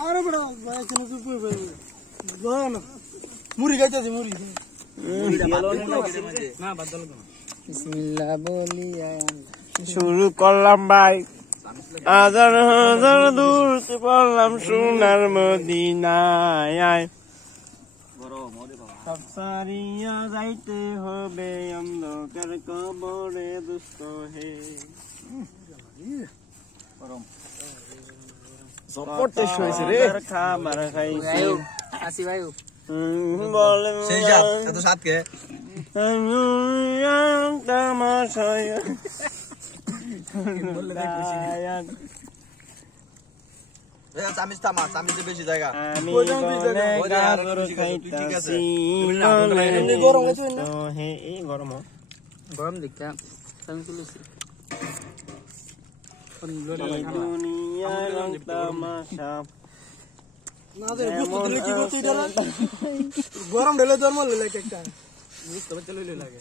আরে বড় ভাই কেন চুপ করে লয় না মুড়ি খাইতেছি মুড়ি না বাদল না বিসমিল্লাহ বলিয়া শুরু করলাম ভাই হাজার হাজার দূর পড়লাম সোনার মদিনায় সব সারিয়া যাইতে হবে অন্ধকার কবরে দুষ্ট হে সপোর্টে শুয়েছে রে খাবার খাইছি আসি ভাই বলে সেই সাত এত সাত কে তামাশায় বললে দেখ খুশি এ তামিজ তামা তামিজে বেশি জায়গা ওই গাজর খাইতাছি এমনি গরম আছে না হে এই গরম গরম দেখতা তামিজ চলেছে দুনিয়ার তামাশা না দে বুঝতে দিলে কি করতে ইদারা গরম ঢেলে ধর্ম লাগে একটা বুঝতে চলে লাগে